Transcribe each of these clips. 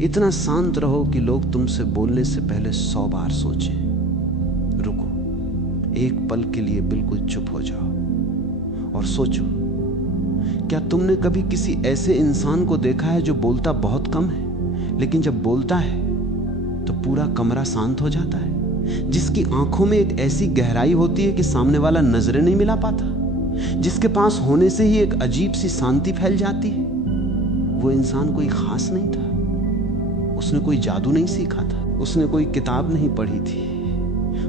इतना शांत रहो कि लोग तुमसे बोलने से पहले 100 बार सोचें। रुको, एक पल के लिए बिल्कुल चुप हो जाओ और सोचो, क्या तुमने कभी किसी ऐसे इंसान को देखा है जो बोलता बहुत कम है, लेकिन जब बोलता है तो पूरा कमरा शांत हो जाता है? जिसकी आंखों में एक ऐसी गहराई होती है कि सामने वाला नजरें नहीं मिला पाता, जिसके पास होने से ही एक अजीब सी शांति फैल जाती है। वो इंसान कोई खास नहीं था, उसने कोई जादू नहीं सीखा था, उसने कोई किताब नहीं पढ़ी थी,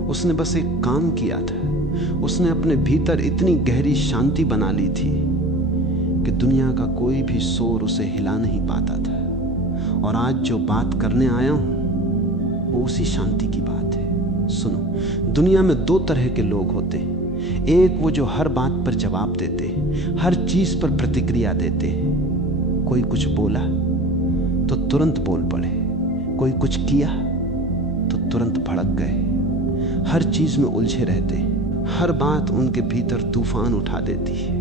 उसने बस एक काम किया था। उसने अपने भीतर इतनी गहरी शांति बना ली थी कि दुनिया का कोई भी शोर उसे हिला नहीं पाता था। और आज जो बात करने आया हूं वो उसी शांति की बात है। सुनो, दुनिया में 2 तरह के लोग होते हैं। एक वो जो हर बात पर जवाब देते, हर चीज पर प्रतिक्रिया देते। कोई कुछ बोला तो तुरंत बोल पड़े, कोई कुछ किया तो तुरंत भड़क गए, हर चीज में उलझे रहते, हर बात उनके भीतर तूफान उठा देती है।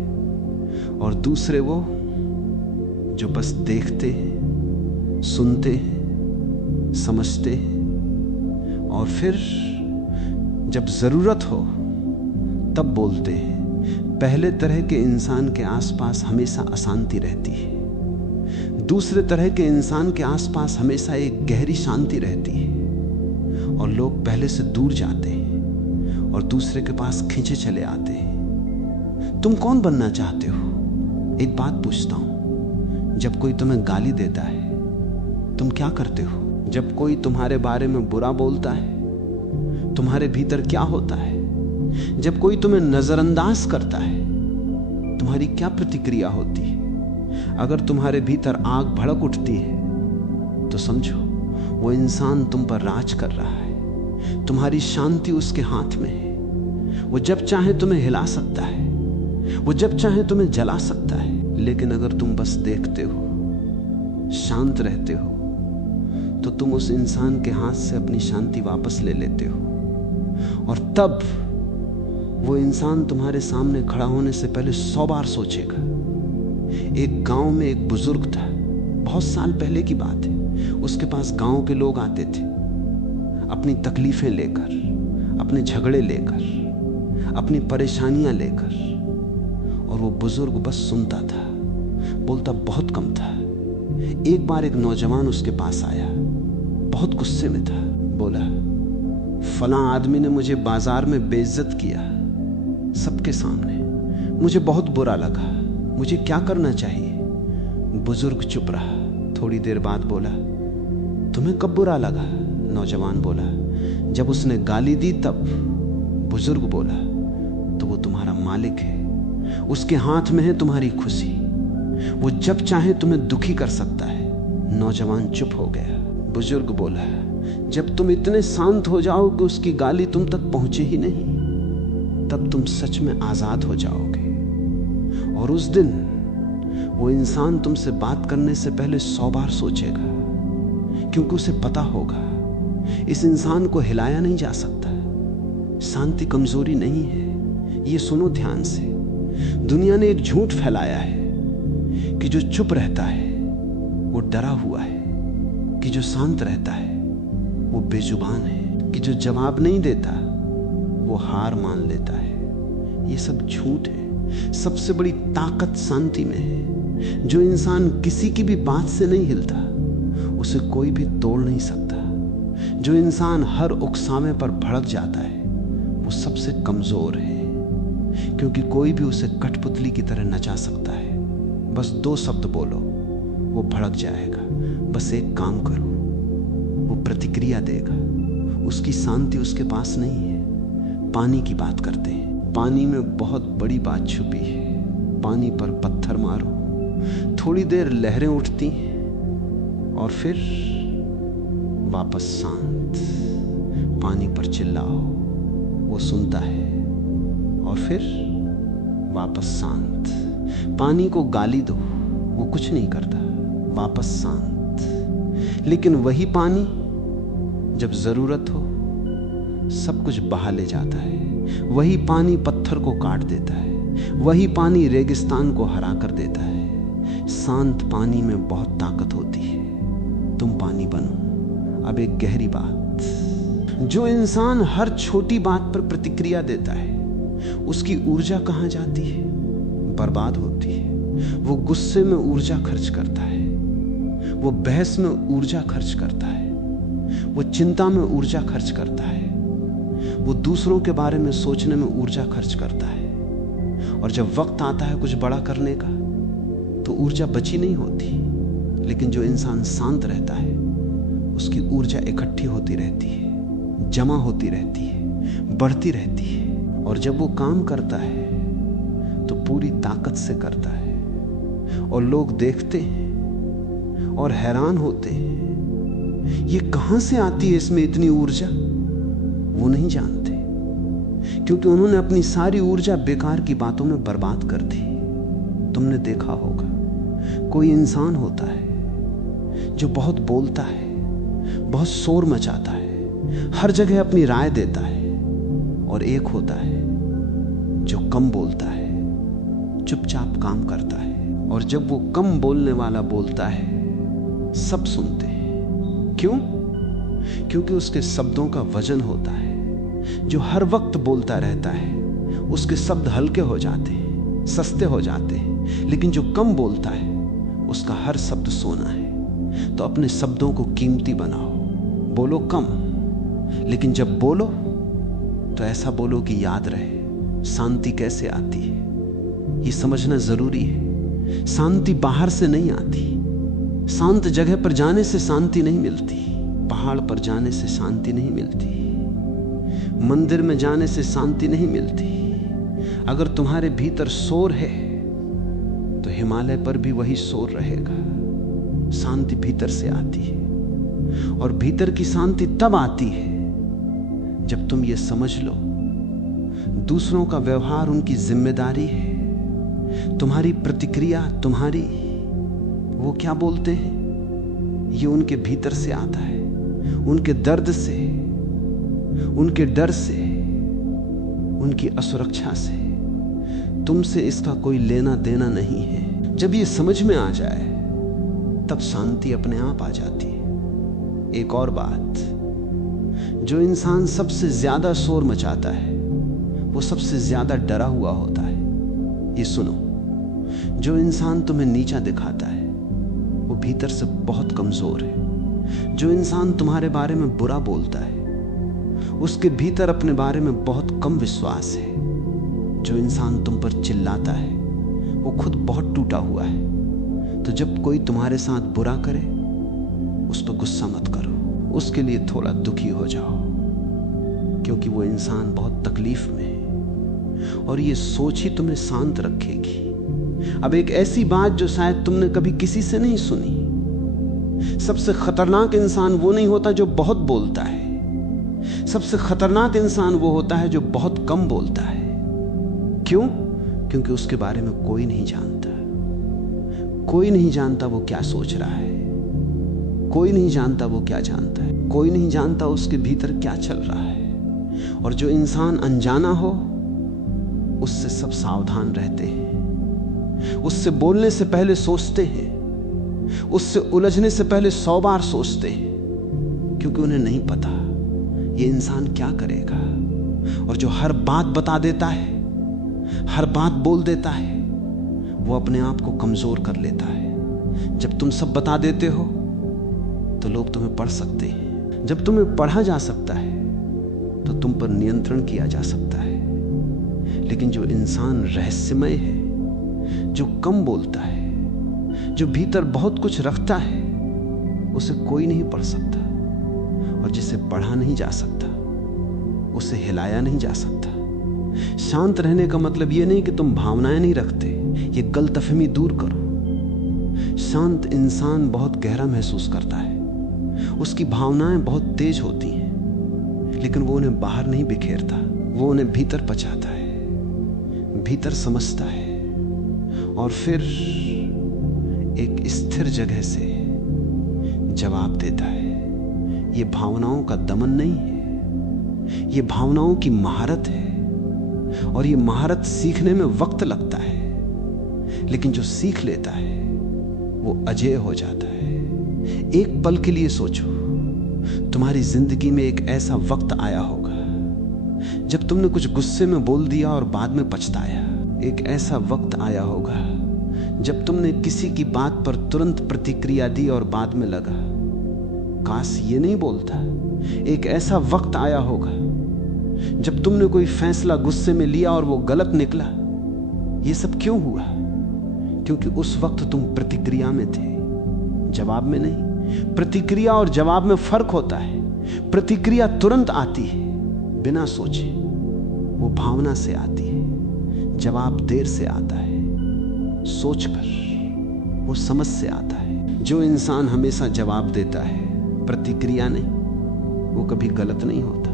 और दूसरे वो जो बस देखते, सुनते, समझते और फिर जब जरूरत हो तब बोलते हैं। पहले तरह के इंसान के आसपास हमेशा अशांति रहती है, दूसरे तरह के इंसान के आसपास हमेशा एक गहरी शांति रहती है। और लोग पहले से दूर जाते हैं और दूसरे के पास खींचे चले आते हैं। तुम कौन बनना चाहते हो? एक बात पूछता हूं, जब कोई तुम्हें गाली देता है तुम क्या करते हो? जब कोई तुम्हारे बारे में बुरा बोलता है तुम्हारे भीतर क्या होता है? जब कोई तुम्हें नजरअंदाज करता है तुम्हारी क्या प्रतिक्रिया होती है? अगर तुम्हारे भीतर आग भड़क उठती है तो समझो वो इंसान तुम पर राज कर रहा है। तुम्हारी शांति उसके हाथ में है। वो जब चाहे तुम्हें हिला सकता है, वो जब चाहे तुम्हें जला सकता है। लेकिन अगर तुम बस देखते हो, शांत रहते हो, तो तुम उस इंसान के हाथ से अपनी शांति वापस ले लेते हो। और तब वो इंसान तुम्हारे सामने खड़ा होने से पहले 100 बार सोचेगा। एक गांव में एक बुजुर्ग था, बहुत साल पहले की बात है। उसके पास गांव के लोग आते थे अपनी तकलीफें लेकर, अपने झगड़े लेकर, अपनी परेशानियां लेकर। और वो बुजुर्ग बस सुनता था, बोलता बहुत कम था। एक बार एक नौजवान उसके पास आया, बहुत गुस्से में था। बोला, फलां आदमी ने मुझे बाजार में बेइज्जत किया सबके सामने, मुझे बहुत बुरा लगा, मुझे क्या करना चाहिए? बुजुर्ग चुप रहा। थोड़ी देर बाद बोला, तुम्हें कब बुरा लगा? नौजवान बोला, जब उसने गाली दी तब। बुजुर्ग बोला, तो वो तुम्हारा मालिक है, उसके हाथ में है तुम्हारी खुशी, वो जब चाहे तुम्हें दुखी कर सकता है। नौजवान चुप हो गया। बुजुर्ग बोला, जब तुम इतने शांत हो जाओ कि उसकी गाली तुम तक पहुंचे ही नहीं, तब तुम सच में आजाद हो जाओगे। और उस दिन वो इंसान तुमसे बात करने से पहले 100 बार सोचेगा, क्योंकि उसे पता होगा इस इंसान को हिलाया नहीं जा सकता। शांति कमजोरी नहीं है। ये सुनो ध्यान से, दुनिया ने एक झूठ फैलाया है कि जो चुप रहता है वो डरा हुआ है, कि जो शांत रहता है वो बेजुबान है, कि जो जवाब नहीं देता वो हार मान लेता है। ये सब झूठ है। सबसे बड़ी ताकत शांति में है। जो इंसान किसी की भी बात से नहीं हिलता उसे कोई भी तोड़ नहीं सकता। जो इंसान हर उकसावे पर भड़क जाता है वो सबसे कमजोर है, क्योंकि कोई भी उसे कठपुतली की तरह नचा सकता है। बस 2 शब्द बोलो, वो भड़क जाएगा। बस एक काम करो, वो प्रतिक्रिया देगा। उसकी शांति उसके पास नहीं है। पानी की बात करते हैं। पानी में बहुत बड़ी बात छुपी है। पानी पर पत्थर मारो, थोड़ी देर लहरें उठती हैं और फिर वापस शांत। पानी पर चिल्लाओ, वो सुनता है, और फिर वापस शांत। पानी को गाली दो, वो कुछ नहीं करता, वापस शांत। लेकिन वही पानी जब जरूरत हो सब कुछ बहा ले जाता है। वही पानी पत्थर को काट देता है। वही पानी रेगिस्तान को हरा कर देता है। शांत पानी में बहुत ताकत होती है। तुम पानी बनो। अब एक गहरी बात, जो इंसान हर छोटी बात पर प्रतिक्रिया देता है उसकी ऊर्जा कहां जाती है? बर्बाद होती है। वो गुस्से में ऊर्जा खर्च करता है, वो बहस में ऊर्जा खर्च करता है, वो चिंता में ऊर्जा खर्च करता है, वो दूसरों के बारे में सोचने में ऊर्जा खर्च करता है। और जब वक्त आता है कुछ बड़ा करने का तो ऊर्जा बची नहीं होती। लेकिन जो इंसान शांत रहता है उसकी ऊर्जा इकट्ठी होती रहती है, जमा होती रहती है, बढ़ती रहती है। और जब वो काम करता है तो पूरी ताकत से करता है और लोग देखते हैं और हैरान होते हैं, ये कहां से आती है इसमें इतनी ऊर्जा? वो नहीं जानते, क्योंकि उन्होंने अपनी सारी ऊर्जा बेकार की बातों में बर्बाद कर दी। तुमने देखा होगा, कोई इंसान होता है जो बहुत बोलता है, बहुत शोर मचाता है, हर जगह अपनी राय देता है, और एक होता है जो कम बोलता है, चुपचाप काम करता है। और जब वो कम बोलने वाला बोलता है सब सुनते हैं। क्यों? क्योंकि उसके शब्दों का वजन होता है। जो हर वक्त बोलता रहता है उसके शब्द हल्के हो जाते हैं, सस्ते हो जाते हैं। लेकिन जो कम बोलता है उसका हर शब्द सोना है। तो अपने शब्दों को कीमती बनाओ, बोलो कम, लेकिन जब बोलो तो ऐसा बोलो कि याद रहे शांति कैसे आती है। ये समझना जरूरी है। शांति बाहर से नहीं आती। शांत जगह पर जाने से शांति नहीं मिलती, पहाड़ पर जाने से शांति नहीं मिलती, मंदिर में जाने से शांति नहीं मिलती। अगर तुम्हारे भीतर शोर है तो हिमालय पर भी वही शोर रहेगा। शांति भीतर से आती है, और भीतर की शांति तब आती है जब तुम ये समझ लो दूसरों का व्यवहार उनकी जिम्मेदारी है। तुम्हारी प्रतिक्रिया, तुम्हारी वो क्या बोलते हैं, ये उनके भीतर से आता है, उनके दर्द से, उनके डर से, उनकी असुरक्षा से। तुमसे इसका कोई लेना देना नहीं है। जब ये समझ में आ जाए तब शांति अपने आप आ जाती है। एक और बात, जो इंसान सबसे ज्यादा शोर मचाता है वो सबसे ज्यादा डरा हुआ होता है। ये सुनो, जो इंसान तुम्हें नीचा दिखाता है वो भीतर से बहुत कमजोर है। जो इंसान तुम्हारे बारे में बुरा बोलता है उसके भीतर अपने बारे में बहुत कम विश्वास है। जो इंसान तुम पर चिल्लाता है वो खुद बहुत टूटा हुआ है। तो जब कोई तुम्हारे साथ बुरा करे उस पर गुस्सा मत करो, उसके लिए थोड़ा दुखी हो जाओ, क्योंकि वो इंसान बहुत तकलीफ में है। और ये सोच ही तुम्हें शांत रखेगी। अब एक ऐसी बात जो शायद तुमने कभी किसी से नहीं सुनी, सबसे खतरनाक इंसान वो नहीं होता जो बहुत बोलता है। सबसे खतरनाक इंसान वो होता है जो बहुत कम बोलता है। क्यों? क्योंकि उसके बारे में कोई नहीं जानता। कोई नहीं जानता वो क्या सोच रहा है, कोई नहीं जानता वो क्या जानता है, कोई नहीं जानता उसके भीतर क्या चल रहा है। और जो इंसान अनजाना हो उससे सब सावधान रहते हैं, उससे बोलने से पहले सोचते हैं, उससे उलझने से पहले 100 बार सोचते हैं, क्योंकि उन्हें नहीं पता ये इंसान क्या करेगा। और जो हर बात बता देता है, हर बात बोल देता है, वो अपने आप को कमजोर कर लेता है। जब तुम सब बता देते हो तो लोग तुम्हें पढ़ सकते हैं। जब तुम्हें पढ़ा जा सकता है तो तुम पर नियंत्रण किया जा सकता है। लेकिन जो इंसान रहस्यमय है, जो कम बोलता है, जो भीतर बहुत कुछ रखता है, उसे कोई नहीं पढ़ सकता। और जिसे पढ़ा नहीं जा सकता उसे हिलाया नहीं जा सकता। शांत रहने का मतलब यह नहीं कि तुम भावनाएं नहीं रखते, ये गलतफहमी दूर करो। शांत इंसान बहुत गहरा महसूस करता है, उसकी भावनाएं बहुत तेज होती हैं, लेकिन वो उन्हें बाहर नहीं बिखेरता, वो उन्हें भीतर पचाता है, भीतर समझता है, और फिर एक स्थिर जगह से जवाब देता है। ये भावनाओं का दमन नहीं है, ये भावनाओं की महारत है। और ये महारत सीखने में वक्त लगता है, लेकिन जो सीख लेता है वो अजेय हो जाता है। एक पल के लिए सोचो, तुम्हारी जिंदगी में एक ऐसा वक्त आया होगा जब तुमने कुछ गुस्से में बोल दिया और बाद में पछताया। एक ऐसा वक्त आया होगा जब तुमने किसी की बात पर तुरंत प्रतिक्रिया दी और बाद में लगा काश ये नहीं बोलता। एक ऐसा वक्त आया होगा जब तुमने कोई फैसला गुस्से में लिया और वो गलत निकला। ये सब क्यों हुआ? क्योंकि उस वक्त तुम प्रतिक्रिया में थे, जवाब में नहीं। प्रतिक्रिया और जवाब में फर्क होता है। प्रतिक्रिया तुरंत आती है बिना सोचे, वो भावना से आती है। जवाब देर से आता है, सोचकर, वो समझ से आता है। जो इंसान हमेशा जवाब देता है, प्रतिक्रिया नहीं, वो कभी गलत नहीं होता।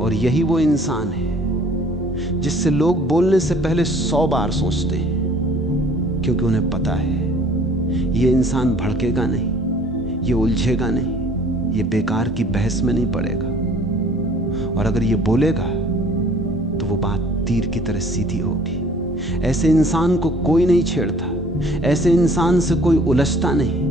और यही वो इंसान है जिससे लोग बोलने से पहले 100 बार सोचते हैं, क्योंकि उन्हें पता है ये इंसान भड़केगा नहीं, ये उलझेगा नहीं, ये बेकार की बहस में नहीं पड़ेगा। और अगर ये बोलेगा तो वो बात तीर की तरह सीधी होगी। ऐसे इंसान को कोई नहीं छेड़ता, ऐसे इंसान से कोई उलझता नहीं।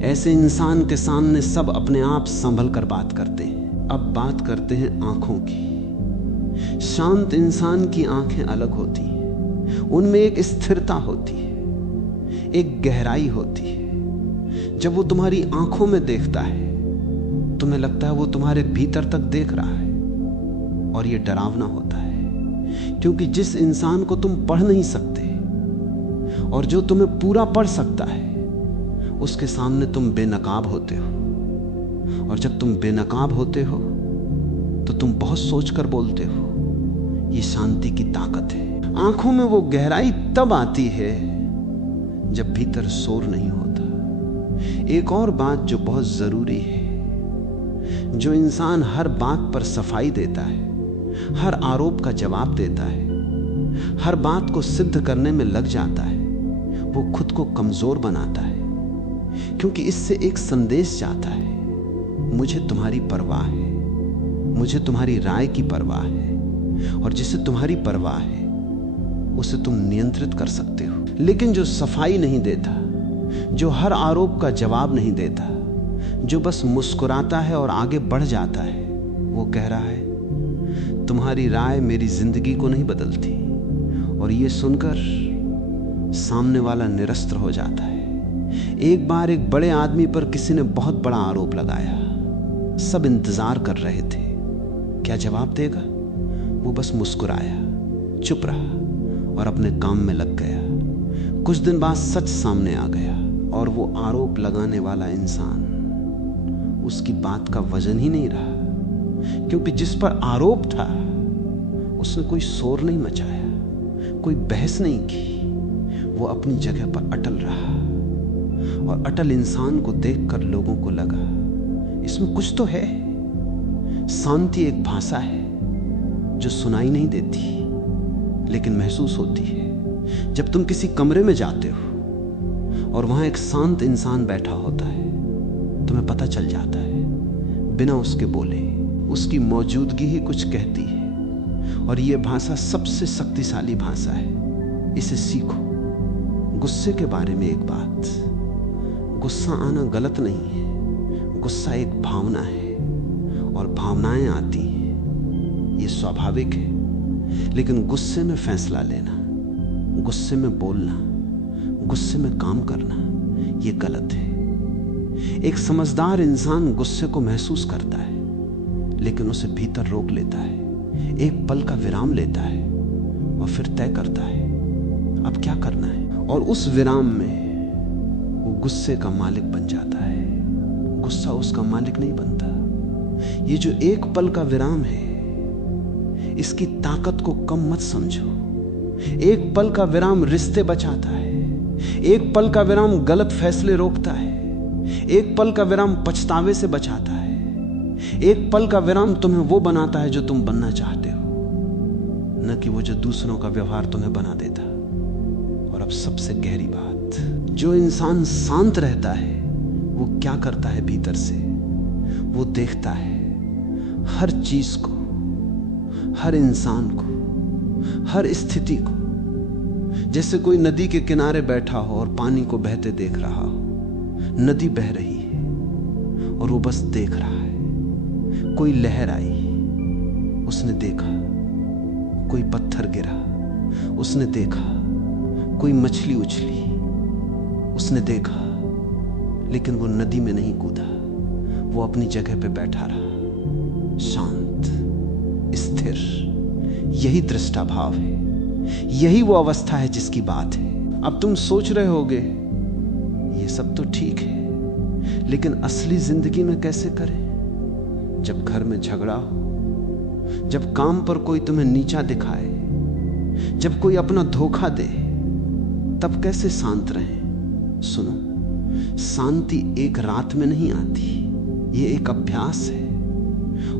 ऐसे इंसान के सामने सब अपने आप संभल कर बात करते हैं। अब बात करते हैं आंखों की। शांत इंसान की आंखें अलग होती हैं, उनमें एक स्थिरता होती है, एक गहराई होती है। जब वो तुम्हारी आंखों में देखता है तुम्हें लगता है वो तुम्हारे भीतर तक देख रहा है। और ये डरावना होता है, क्योंकि जिस इंसान को तुम पढ़ नहीं सकते और जो तुम्हें पूरा पढ़ सकता है, उसके सामने तुम बेनकाब होते हो। और जब तुम बेनकाब होते हो तो तुम बहुत सोचकर बोलते हो। ये शांति की ताकत है। आंखों में वो गहराई तब आती है जब भीतर शोर नहीं होता। एक और बात जो बहुत जरूरी है, जो इंसान हर बात पर सफाई देता है, हर आरोप का जवाब देता है, हर बात को सिद्ध करने में लग जाता है, वो खुद को कमजोर बनाता है। क्योंकि इससे एक संदेश जाता है, मुझे तुम्हारी परवाह है, मुझे तुम्हारी राय की परवाह है। और जिसे तुम्हारी परवाह है उसे तुम नियंत्रित कर सकते हो। लेकिन जो सफाई नहीं देता, जो हर आरोप का जवाब नहीं देता, जो बस मुस्कुराता है और आगे बढ़ जाता है, वो कह रहा है तुम्हारी राय मेरी जिंदगी को नहीं बदलती। और ये सुनकर सामने वाला निरस्त्र हो जाता है। एक बार एक बड़े आदमी पर किसी ने बहुत बड़ा आरोप लगाया। सब इंतजार कर रहे थे क्या जवाब देगा। वो बस मुस्कुराया, चुप रहा और अपने काम में लग गया। कुछ दिन बाद सच सामने आ गया और वो आरोप लगाने वाला इंसान, उसकी बात का वजन ही नहीं रहा। क्योंकि जिस पर आरोप था उसने कोई शोर नहीं मचाया, कोई बहस नहीं की। वो अपनी जगह पर अटल रहा। और अटल इंसान को देखकर लोगों को लगा इसमें कुछ तो है। शांति एक भाषा है जो सुनाई नहीं देती लेकिन महसूस होती है। जब तुम किसी कमरे में जाते हो और वहां एक शांत इंसान बैठा होता है, तुम्हें पता चल जाता है बिना उसके बोले, उसकी मौजूदगी ही कुछ कहती है। और यह भाषा सबसे शक्तिशाली भाषा है, इसे सीखो। गुस्से के बारे में एक बात, गुस्सा आना गलत नहीं है। गुस्सा एक भावना है और भावनाएं आती हैं, ये स्वाभाविक है। लेकिन गुस्से में फैसला लेना, गुस्से में बोलना, गुस्से में काम करना, ये गलत है। एक समझदार इंसान गुस्से को महसूस करता है लेकिन उसे भीतर रोक लेता है, एक पल का विराम लेता है और फिर तय करता है अब क्या करना है। और उस विराम में वो गुस्से का मालिक बन जाता है, गुस्सा उसका मालिक नहीं बनता। ये जो एक पल का विराम है, इसकी ताकत को कम मत समझो। एक पल का विराम रिश्ते बचाता है, एक पल का विराम गलत फैसले रोकता है, एक पल का विराम पछतावे से बचाता है, एक पल का विराम तुम्हें वो बनाता है जो तुम बनना चाहते हो, न कि वो जो दूसरों का व्यवहार तुम्हें बना देता। और अब सबसे गहरी बात, जो इंसान शांत रहता है वो क्या करता है भीतर से, वो देखता है हर चीज को, हर इंसान को, हर स्थिति को। जैसे कोई नदी के किनारे बैठा हो और पानी को बहते देख रहा हो। नदी बह रही है, और वो बस देख रहा है। कोई लहर आई, उसने देखा। कोई पत्थर गिरा, उसने देखा। कोई मछली उछली, उसने देखा। लेकिन वो नदी में नहीं कूदा, वो अपनी जगह पे बैठा रहा, शांत, स्थिर। यही दृष्टा भाव है, यही वो अवस्था है जिसकी बात है। अब तुम सोच रहे होगे ये सब तो ठीक है, लेकिन असली जिंदगी में कैसे करें? जब घर में झगड़ा हो, जब काम पर कोई तुम्हें नीचा दिखाए, जब कोई अपना धोखा दे, तब कैसे शांत रहें? सुनो, शांति एक रात में नहीं आती, ये एक अभ्यास है।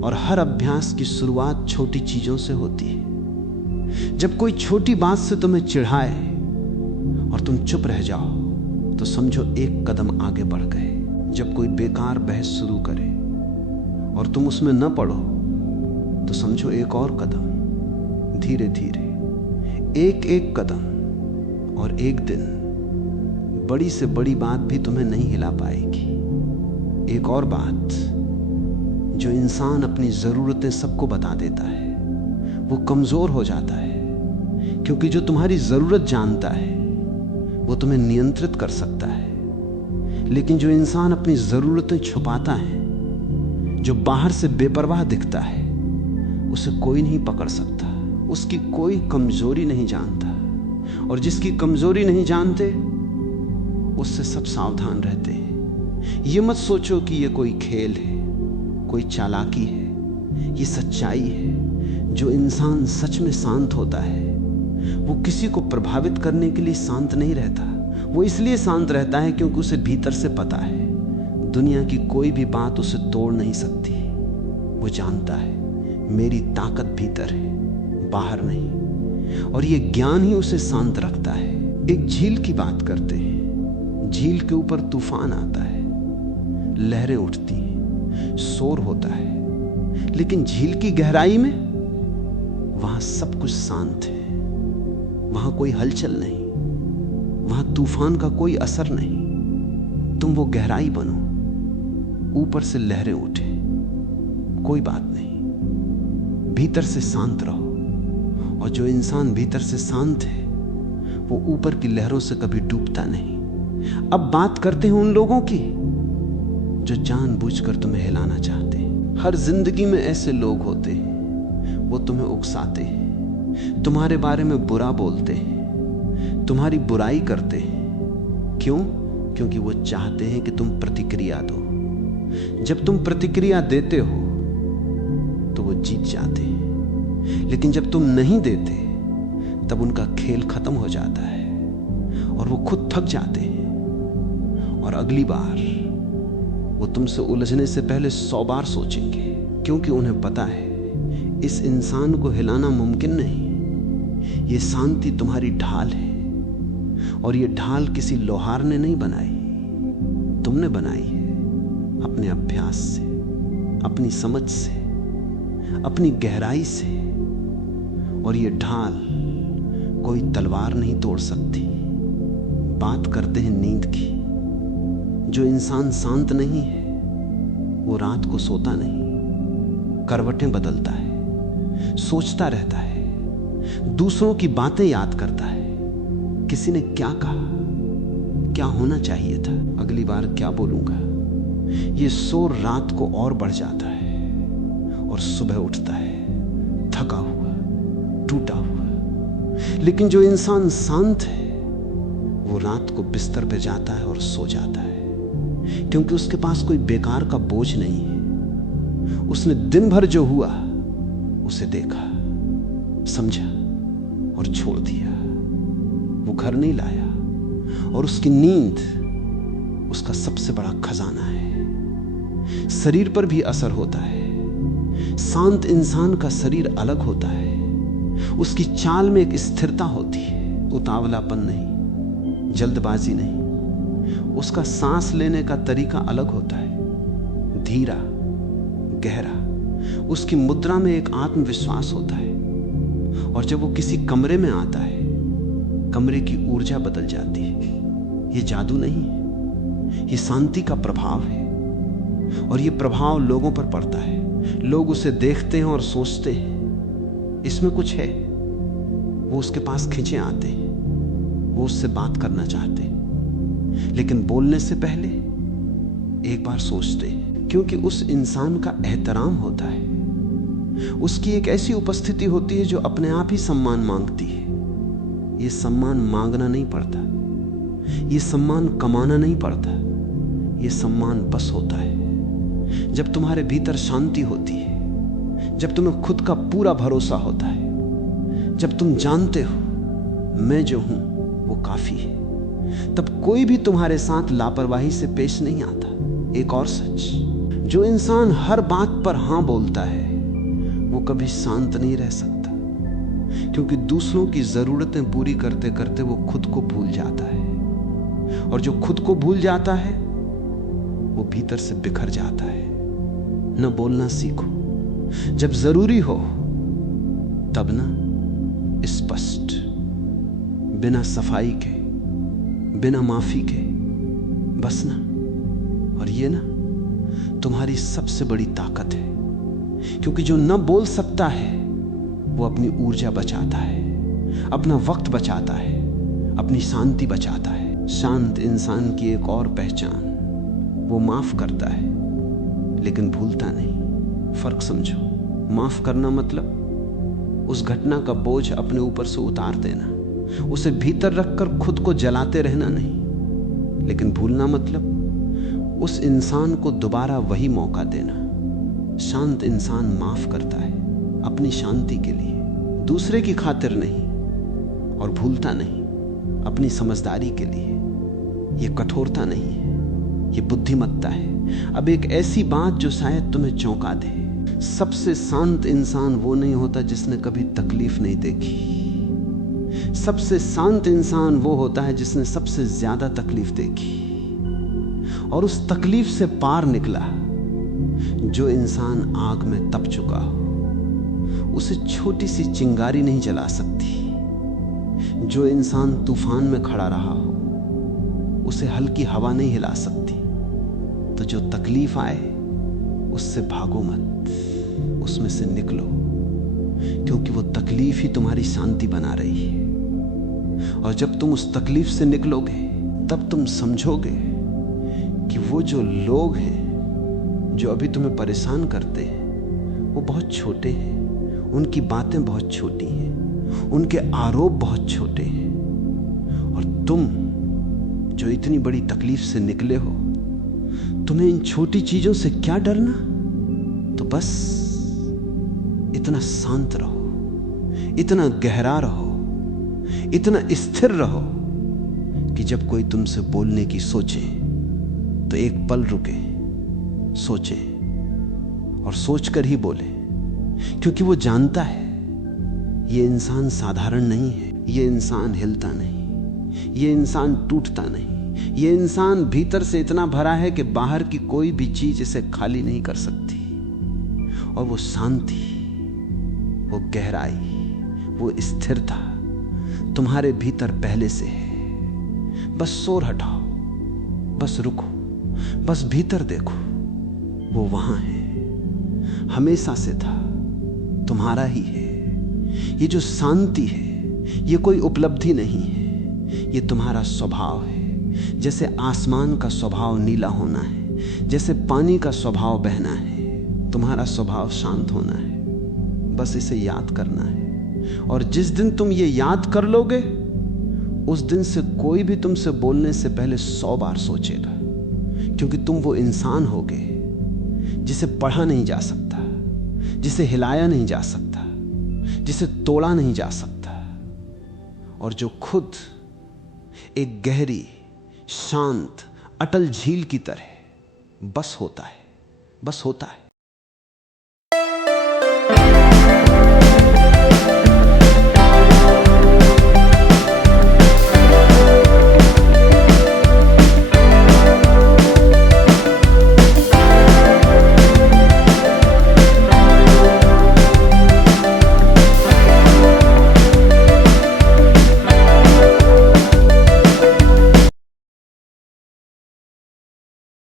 और हर अभ्यास की शुरुआत छोटी चीजों से होती है। जब कोई छोटी बात से तुम्हें चिढ़ाए और तुम चुप रह जाओ, तो समझो एक कदम आगे बढ़ गए। जब कोई बेकार बहस शुरू करे और तुम उसमें न पड़ो, तो समझो एक और कदम। धीरे धीरे एक एक कदम, और एक दिन बड़ी से बड़ी बात भी तुम्हें नहीं हिला पाएगी। एक और बात, जो इंसान अपनी जरूरतें सबको बता देता है, वो कमजोर हो जाता है। क्योंकि जो तुम्हारी जरूरत जानता है, वो तुम्हें नियंत्रित कर सकता है। लेकिन जो इंसान अपनी जरूरतें छुपाता है, जो बाहर से बेपरवाह दिखता है, उसे कोई नहीं पकड़ सकता। उसकी कोई कमजोरी नहीं जानता। और जिसकी कमजोरी नहीं जानते, उससे सब सावधान रहते हैं। ये मत सोचो कि ये कोई खेल है, कोई चालाकी है। ये सच्चाई है। जो इंसान सच में शांत होता है, वो किसी को प्रभावित करने के लिए शांत नहीं रहता। वो इसलिए शांत रहता है क्योंकि उसे भीतर से पता है, दुनिया की कोई भी बात उसे तोड़ नहीं सकती। वो जानता है मेरी ताकत भीतर है, बाहर नहीं। और ये ज्ञान ही उसे शांत रखता है। एक झील की बात करते हैं। झील के ऊपर तूफान आता है, लहरें उठती हैं, शोर होता है, लेकिन झील की गहराई में वहां सब कुछ शांत है। वहां कोई हलचल नहीं, वहां तूफान का कोई असर नहीं। तुम वो गहराई बनो, ऊपर से लहरें उठे, कोई बात नहीं, भीतर से शांत रहो। और जो इंसान भीतर से शांत है, वो ऊपर की लहरों से कभी डूबता नहीं। अब बात करते हैं उन लोगों की जो जानबूझकर तुम्हें हिलाना चाहते हैं। हर जिंदगी में ऐसे लोग होते हैं, वो तुम्हें उकसाते हैं, तुम्हारे बारे में बुरा बोलते हैं, तुम्हारी बुराई करते हैं। क्यों? क्योंकि वो चाहते हैं कि तुम प्रतिक्रिया दो। जब तुम प्रतिक्रिया देते हो तो वो जीत जाते हैं, लेकिन जब तुम नहीं देते, तब उनका खेल खत्म हो जाता है और वो खुद थक जाते हैं। और अगली बार वो तुमसे उलझने से पहले 100 बार सोचेंगे, क्योंकि उन्हें पता है इस इंसान को हिलाना मुमकिन नहीं। ये शांति तुम्हारी ढाल है, और ये ढाल किसी लोहार ने नहीं बनाई, तुमने बनाई है अपने अभ्यास से, अपनी समझ से, अपनी गहराई से। और ये ढाल कोई तलवार नहीं तोड़ सकती। बात करते हैं नींद की। जो इंसान शांत नहीं है, वो रात को सोता नहीं, करवटें बदलता है, सोचता रहता है, दूसरों की बातें याद करता है। किसी ने क्या कहा, क्या होना चाहिए था, अगली बार क्या बोलूंगा। ये शोर रात को और बढ़ जाता है, और सुबह उठता है थका हुआ, टूटा हुआ। लेकिन जो इंसान शांत है, वो रात को बिस्तर पे जाता है और सो जाता है, क्योंकि उसके पास कोई बेकार का बोझ नहीं है। उसने दिन भर जो हुआ उसे देखा, समझा और छोड़ दिया। वो घर नहीं लाया, और उसकी नींद उसका सबसे बड़ा खजाना है। शरीर पर भी असर होता है। शांत इंसान का शरीर अलग होता है। उसकी चाल में एक स्थिरता होती है, उतावलापन नहीं, जल्दबाजी नहीं। उसका सांस लेने का तरीका अलग होता है, धीरा, गहरा। उसकी मुद्रा में एक आत्मविश्वास होता है। और जब वो किसी कमरे में आता है, कमरे की ऊर्जा बदल जाती है। ये जादू नहीं है, ये शांति का प्रभाव है। और ये प्रभाव लोगों पर पड़ता है। लोग उसे देखते हैं और सोचते हैं इसमें कुछ है, वो उसके पास खींचे आते हैं, वो उससे बात करना चाहते हैं, लेकिन बोलने से पहले एक बार सोचते हैं, क्योंकि उस इंसान का एहतराम होता है। उसकी एक ऐसी उपस्थिति होती है जो अपने आप ही सम्मान मांगती है। ये सम्मान मांगना नहीं पड़ता, ये सम्मान कमाना नहीं पड़ता, ये सम्मान बस होता है जब तुम्हारे भीतर शांति होती है, जब तुम्हें खुद का पूरा भरोसा होता है, जब तुम जानते हो मैं जो हूं वो काफी है, तब कोई भी तुम्हारे साथ लापरवाही से पेश नहीं आता। एक और सच, जो इंसान हर बात पर हां बोलता है वो कभी शांत नहीं रह सकता, क्योंकि दूसरों की जरूरतें पूरी करते करते वो खुद को भूल जाता है, और जो खुद को भूल जाता है वो भीतर से बिखर जाता है। न बोलना सीखो, जब जरूरी हो तब ना स्पष्ट, बिना सफाई के, बिना माफी के, बस ना। और ये ना तुम्हारी सबसे बड़ी ताकत है, क्योंकि जो न बोल सकता है वो अपनी ऊर्जा बचाता है, अपना वक्त बचाता है, अपनी शांति बचाता है। शांत इंसान की एक और पहचान, वो माफ करता है लेकिन भूलता नहीं। फर्क समझो, माफ करना मतलब उस घटना का बोझ अपने ऊपर से उतार देना, उसे भीतर रखकर खुद को जलाते रहना नहीं। लेकिन भूलना मतलब उस इंसान को दोबारा वही मौका देना। शांत इंसान माफ करता है अपनी शांति के लिए, दूसरे की खातिर नहीं, और भूलता नहीं अपनी समझदारी के लिए। यह कठोरता नहीं है, यह बुद्धिमत्ता है। अब एक ऐसी बात जो शायद तुम्हें चौंका दे, सबसे शांत इंसान वो नहीं होता जिसने कभी तकलीफ नहीं देखी। सबसे शांत इंसान वो होता है जिसने सबसे ज्यादा तकलीफ देखी और उस तकलीफ से पार निकला। जो इंसान आग में तप चुका हो उसे छोटी सी चिंगारी नहीं जला सकती। जो इंसान तूफान में खड़ा रहा हो उसे हल्की हवा नहीं हिला सकती। तो जो तकलीफ आए उससे भागो मत, उसमें से निकलो, क्योंकि वो तकलीफ ही तुम्हारी शांति बना रही है। और जब तुम उस तकलीफ से निकलोगे तब तुम समझोगे कि वो जो लोग हैं जो अभी तुम्हें परेशान करते हैं वो बहुत छोटे हैं, उनकी बातें बहुत छोटी हैं, उनके आरोप बहुत छोटे हैं। और तुम जो इतनी बड़ी तकलीफ से निकले हो, तुम्हें इन छोटी चीजों से क्या डरना। तो बस इतना शांत रहो, इतना गहरा रहो, इतना स्थिर रहो कि जब कोई तुमसे बोलने की सोचे तो एक पल रुके, सोचे और सोचकर ही बोले, क्योंकि वो जानता है ये इंसान साधारण नहीं है, ये इंसान हिलता नहीं, ये इंसान टूटता नहीं, ये इंसान भीतर से इतना भरा है कि बाहर की कोई भी चीज इसे खाली नहीं कर सकती। और वो शांति, वो गहराई, वो स्थिरता तुम्हारे भीतर पहले से है। बस शोर हटाओ, बस रुको, बस भीतर देखो, वो वहां है, हमेशा से था, तुम्हारा ही है। ये जो शांति है ये कोई उपलब्धि नहीं है, ये तुम्हारा स्वभाव है। जैसे आसमान का स्वभाव नीला होना है, जैसे पानी का स्वभाव बहना है, तुम्हारा स्वभाव शांत होना है। बस इसे याद करना है, और जिस दिन तुम ये याद कर लोगे उस दिन से कोई भी तुमसे बोलने से पहले 100 बार सोचेगा, क्योंकि तुम वो इंसान होगे जिसे पढ़ा नहीं जा सकता, जिसे हिलाया नहीं जा सकता, जिसे तोड़ा नहीं जा सकता, और जो खुद एक गहरी, शांत, अटल झील की तरह बस होता है, बस होता है।